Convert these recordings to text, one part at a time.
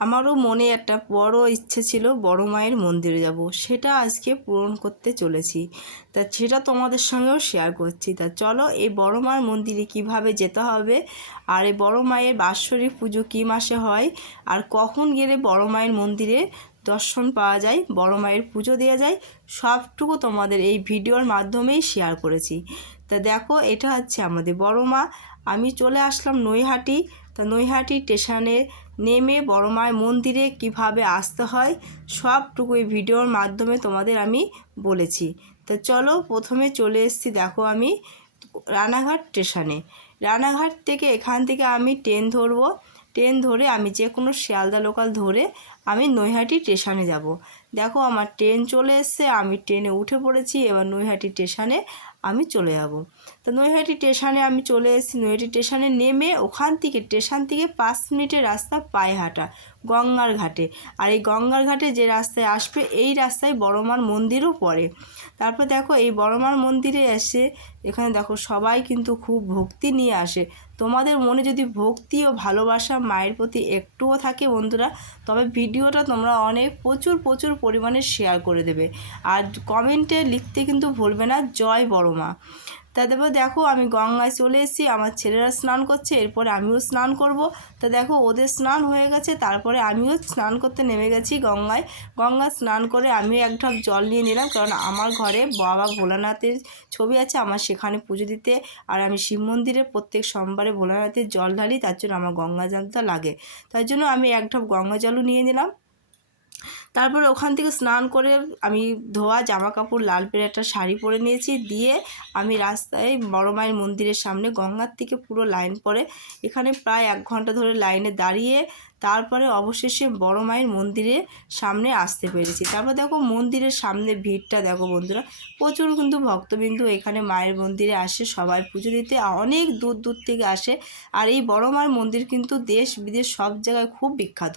আমারও মনে একটা বড় ইচ্ছে ছিল বড় মায়ের মন্দিরে যাব, সেটা আজকে পূরণ করতে চলেছি। তা সেটা তোমাদের সঙ্গেও শেয়ার করছি। তা চলো এই বড় মার মন্দিরে কিভাবে যেতে হবে, আর এই বড় মায়ের বাৎসরিক পুজো কী মাসে হয়, আর কখন গেলে বড় মায়ের মন্দিরে দর্শন পাওয়া যায়, বড় মায়ের পুজো দেওয়া যায়, সবটুকু তোমাদের এই ভিডিওর মাধ্যমেই শেয়ার করেছি। তা দেখো, এটা হচ্ছে আমাদের বড় মা। আমি চলে আসলাম নৈহাটি। তা নৈহাটি স্টেশনে নেমে বড় মায়ের মন্দিরে কিভাবে আসতে হয় সবটুকু এই ভিডিওর মাধ্যমে তোমাদের আমি বলেছি। তা চলো, প্রথমে চলে এসেছি দেখো আমি রানাঘাট স্টেশনে। রানাঘাট থেকে এখান থেকে আমি ট্রেন ধরবো। ট্রেন ধরে আমি যে কোনো শিয়ালদা লোকাল ধরে আমি নৈহাটি স্টেশনে যাব। দেখো আমার ট্রেন চলে এসছে, আমি ট্রেনে উঠে পড়েছি। এবার নৈহাটি স্টেশনে আমি চলে যাব। তো নৈহাটি স্টেশনে আমি চলে এসেছি। নৈহাটি স্টেশনে নেমে ওখান থেকে স্টেশন থেকে 5 মিনিটের রাস্তা পায়ে হাঁটা গঙ্গার ঘাটে। আর এই গঙ্গার ঘাটে যে রাস্তায় আসবে এই রাস্তায় বড় মার মন্দিরও পড়ে। তারপর দেখো এই বড় মার মন্দিরে এসে এখানে দেখো সবাই কিন্তু খুব ভক্তি নিয়ে আসে। তোমাদের মনে যদি ভক্তি ও ভালোবাসা মায়ের প্রতি একটুও থাকে বন্ধুরা, তবে ভিডিওটা তোমরা অনেক প্রচুর পরিমাণে শেয়ার করে দেবে। আর কমেন্টে লিখতে কিন্তু ভুলবে না জয় বড় মা। তারপর দেখো আমি গঙ্গায় চলে এসেছি। আমার ছেলেরা স্নান করছে, এরপরে আমিও স্নান করব। তা দেখো ওদের স্নান হয়ে গেছে, তারপরে আমিও স্নান করতে নেমে গেছি গঙ্গায়। গঙ্গা স্নান করে আমি এক ঢাক জল নিয়ে নিলাম, কারণ আমার ঘরে বাবা ভোলানাথের ছবি আছে, আমার সেখানে পুজো দিতে। আর আমি শিব মন্দিরে প্রত্যেক সোমবারে ভোলানাথের জল ঢালি, তার জন্য আমার গঙ্গা জলটা লাগে। তার জন্য আমি এক ঢাক গঙ্গা জলও নিয়ে নিলাম। তারপরে ওখান থেকে স্নান করে আমি ধোয়া জামা কাপড় লাল পেরে একটা শাড়ি পরে নিয়েছি, দিয়ে আমি রাস্তায় বড় মায়ের মন্দিরের সামনে গঙ্গার থেকে পুরো লাইন পড়ে এখানে প্রায় 1 ঘন্টা ধরে লাইনে দাঁড়িয়ে তারপরে অবশেষে বড় মায়ের মন্দিরের সামনে আসতে পেরেছি। তারপর দেখো মন্দিরের সামনে ভিড়টা দেখো বন্ধুরা, প্রচুর কিন্তু ভক্তবিন্দু এখানে মায়ের মন্দিরে আসে সবাই পুজো দিতে, অনেক দূর থেকে আসে। আর এই বড় মার মন্দির কিন্তু দেশ বিদেশ সব জায়গায় খুব বিখ্যাত।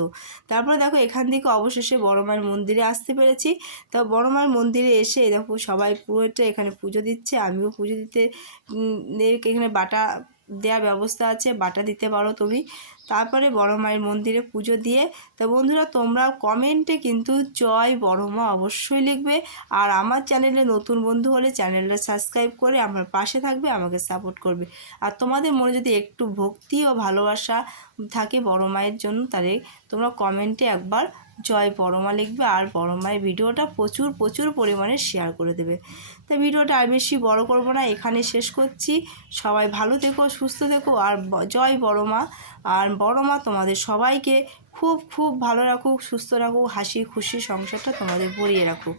তারপরে দেখো এখান থেকে অবশেষে বড় মায়ের মন্দিরে আসতে পেরেছি। তা বড় মায়ের মন্দিরে এসে দেখো সবাই পুরোটা এখানে পুজো দিচ্ছে, আমিও পুজো দিতে এখানে বাটা দেওয়ার ব্যবস্থা আছে, বাটা দিতে পারো তুমি। তারপরে বড় মায়ের মন্দিরে পুজো দিয়ে, তা বন্ধুরা তোমরা কমেন্টে কিন্তু জয় বড় মা অবশ্যই লিখবে। আর আমার চ্যানেলে নতুন বন্ধু হলে চ্যানেলটা সাবস্ক্রাইব করে আমার পাশে থাকবে, আমাকে সাপোর্ট করবে। আর তোমাদের মনে যদি একটু ভক্তি ও ভালোবাসা থাকে বড় মায়ের জন্য, তাহলে তোমরা কমেন্টে একবার জয় বড় মা লিখবে। আর বড় মায়ের ভিডিওটা প্রচুর পরিমাণে শেয়ার করে দেবে। তাই ভিডিওটা আর বেশি বড় করব না, এখানে শেষ করছি। সবাই ভালো থেকো, সুস্থ থেকো, আর জয় বড় মা। আর বড় মা তোমাদের সবাইকে খুব ভালো রাখুক, সুস্থ রাখুক, হাসি খুশি সংসারটা তোমাদের ভরিয়ে রাখুক।